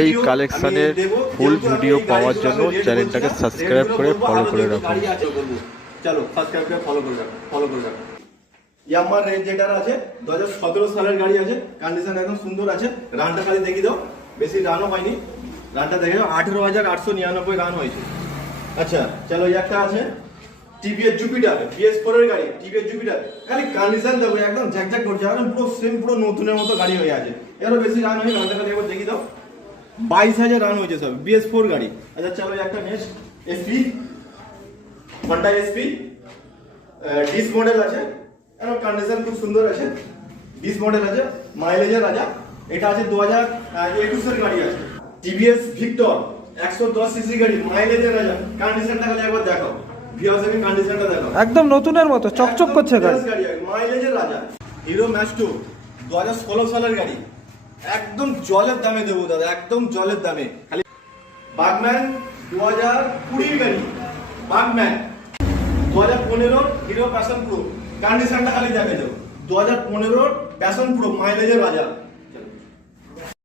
এই কালেকশনের full video পাওয়ার জন্য চ্যানেলটাকে সাবস্ক্রাইব করে ফলো করে রাখুন। চলো সাবস্ক্রাইব করে ফলো করে রাখো। ইয়ামার রেঞ্জ যেটার আছে 2017 সালের গাড়ি আছে, কন্ডিশন একদম সুন্দর আছে। রানটা খালি দেখিয়ে দাও, বেশি রানও হয়নি। রানটা দেখে দাও, 18,899 রান হয়েছে। আচ্ছা চলো, একটা আছে টিভিএস জুপিটার, BS4 এর গাড়ি, টিভিএস জুপিটার। খালি কন্ডিশন দেখো, একদম ঝকঝক করছে, একদম পুরো সেম, পুরো নতুনের মতো গাড়ি হয়ে আছে। এরও বেশি রান হয়নি। রানটা খালি একবার দেখিয়ে দাও, 22,000 রান হয়েছে সব, BS4 গাড়ি। আচ্ছা চলো, একটা next SP, Honda SP dish model আছে, এর কন্ডিশন খুব সুন্দর আছে। ডিস মডেল আছে, মাইলেজের রাজা। এটা আছে 2021 এর গাড়ি আছে। টিভিএস ভিক্টর 110 সিসি গাড়ি, মাইলেজের রাজা। কন্ডিশনটা খালি একবার দেখো, ভিউয়ার্স কন্ডিশনটা দেখো, একদম নতুনের মতো চকচক করছে গাড়ি। মাইলেজের রাজা। হিরো ম্যাস্টো 2016 সালের গাড়ি, একদম জলের দামে দেবো দাদা, একদম জলের দামে। খালি বাগম্যান 2020 গাড়ি, বাগম্যান 2015 হিরো প্যাশন প্রো। কন্ডিশনটা খালি দেখে যাও, 2015 প্যাশন প্রো, মাইলেজের রাজা।